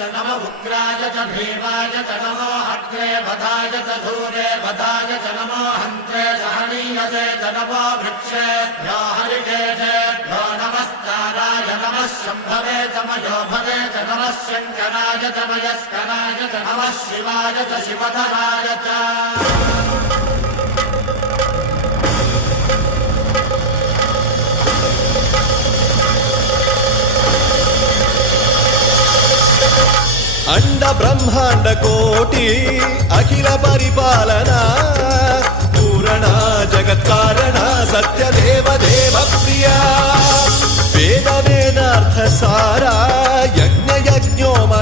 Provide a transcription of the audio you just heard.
च नम उग्राय च भीमाय च नमो अग्रे वधाय च धूरे वधाय च नमो हन्त्रे सहनीयसे च नमो वृक्षेभ्यो हरिकेशेभ्यो नमस्काराय नमः शम्भवे च मयोभवे च नमः शङ्कराय च मयस्कराय च नमः शिवाय च शिवधराय च अंड ब्रह्मांड कोटि अखिल परिपालना पूरणा जगत्कारणा सत्यदेव देव प्रिया वेद वेदार्थ सारा यज्ञ यज्ञोम